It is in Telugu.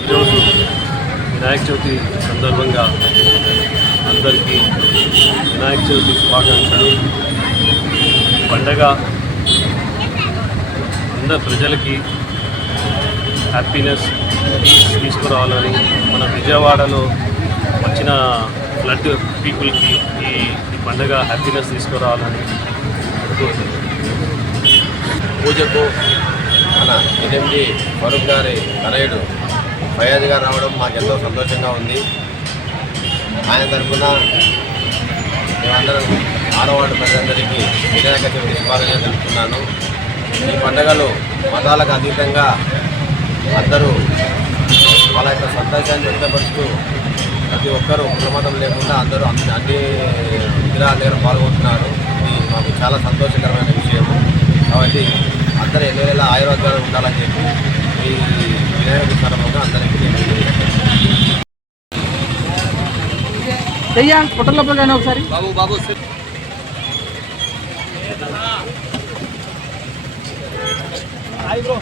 ఈరోజు వినాయక చవితి సందర్భంగా అందరికీ వినాయక చవితి శుభాకాంక్షలు. పండగ అందరు ప్రజలకి హ్యాపీనెస్ తీసుకురావాలని మన విజయవాడలో వచ్చిన ఫ్లడ్ పీపుల్కి ఈ ఈ పండగ హ్యాపీనెస్ తీసుకురావాలని కోరుకుంటున్నాను పూజకు మన ఎనిమిది ఫరూక్ గారి తనయుడు ఫయాజ్ గారు రావడం మాకు ఎంతో సంతోషంగా ఉంది. ఆయన తరఫున మేమందరం ఆడవాళ్ళ ప్రజలందరికీ వినాయక చవితి శుభాకాంక్షలు తెలుపుతున్నాను. ఈ పండుగలు మతాలకు అతీతంగా అందరూ వాళ్ళ యొక్క సంతోషాన్ని వ్యక్తపరుస్తూ ప్రతి ఒక్కరూ కులమతం లేకుండా అందరూ అన్ని అన్ని విగ్రహాల దగ్గర పాల్గొంటున్నారు. ఇది మాకు చాలా సంతోషకరమైన విషయము. కాబట్టి అందరూ ఎన్నో ఆయుర్వేదాలు ఉండాలని చెప్పి ఈ వినాయక సందర్భంగా అందరికీ నేను తెలియజేస్తున్నాను. చెయ్యా పుట్టలో కానీ ఒకసారి బాబు బాబు హాయ్ బ్రో